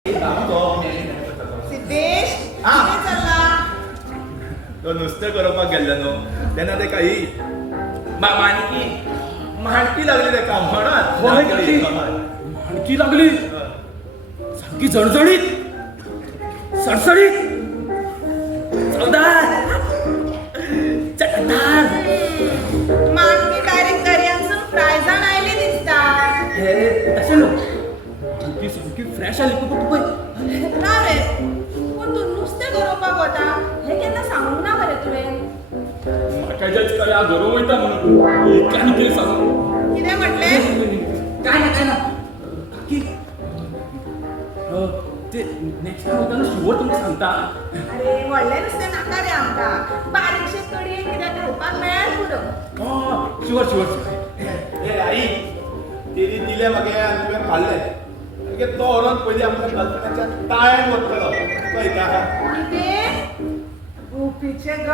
सिद्धेश किती चालला तो नुसतं करपाक गेल्लो न्हू तेन्ना तेका ही माणकी माणकी लागली तेका म्हणत माणकी लागली सारखी जळजळीत सडसडीत चवदार चटकदार मानकी डायरेक्ट दर्यांसून फ्राय जावन आयली दिसता हे तशें न्हू माणकी सारकी फ्रेश आली तुका पळय ना रे पूण तूं नुस्तें गरोवपाक वता हें केन्ना सांगूंक ना मरे तुवें म्हाका जेच कळ्या घरा वयता म्हणून इतल्यान कितें सांगू कितें म्हटलें काय ना काकी ते नेक्स्ट टाइम वयताना शुअर तुमकां सांगता अरे व्हडलें नुस्तें नाका रे आमकां बारीकशें कडयेक कितें घालपाक मेळ्यार पुरो शुअर शुअर हे आई तेणी दिले मागे आनी तुवें खाल्ले मागीर तो व्हरोन पयलीं आमच्या गर्लफ्रेंडाच्या ताळ्यान वतलो कळटा कितें गुपीचें